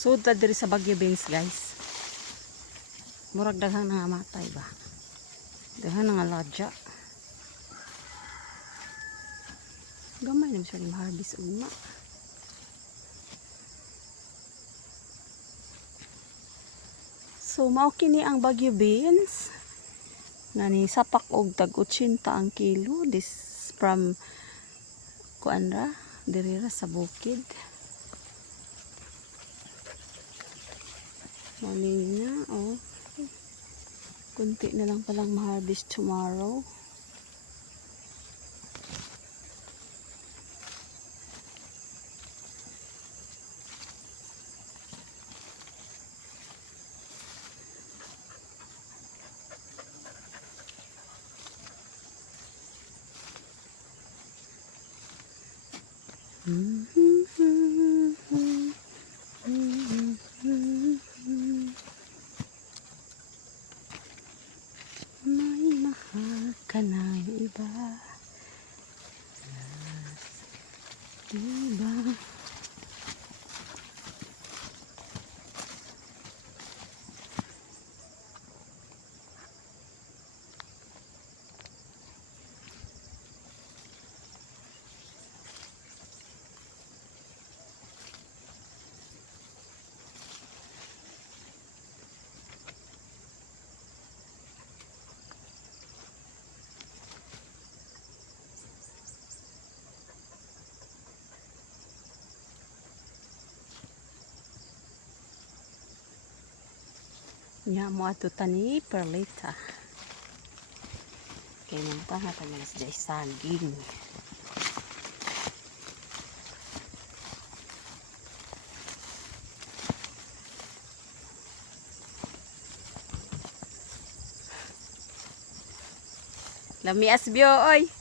Sud ta diri sa Bagyo Beans, guys. Murag daghang nangamatay ba. Daghang nangaladya. Gamay naman siya ni harvest una. So mao kini ang Bagyo Beans. Nani sapak og tag 80 ang kilo. This from kuan ra diri ra sa bukid. Malina, oh. Kunti na lang palang ma-harvest tomorrow. May mahal ka ng iba, diba? Nya mo ato tani perlita. Kaya nang taha tayo sa saging. Lami asbyo oy.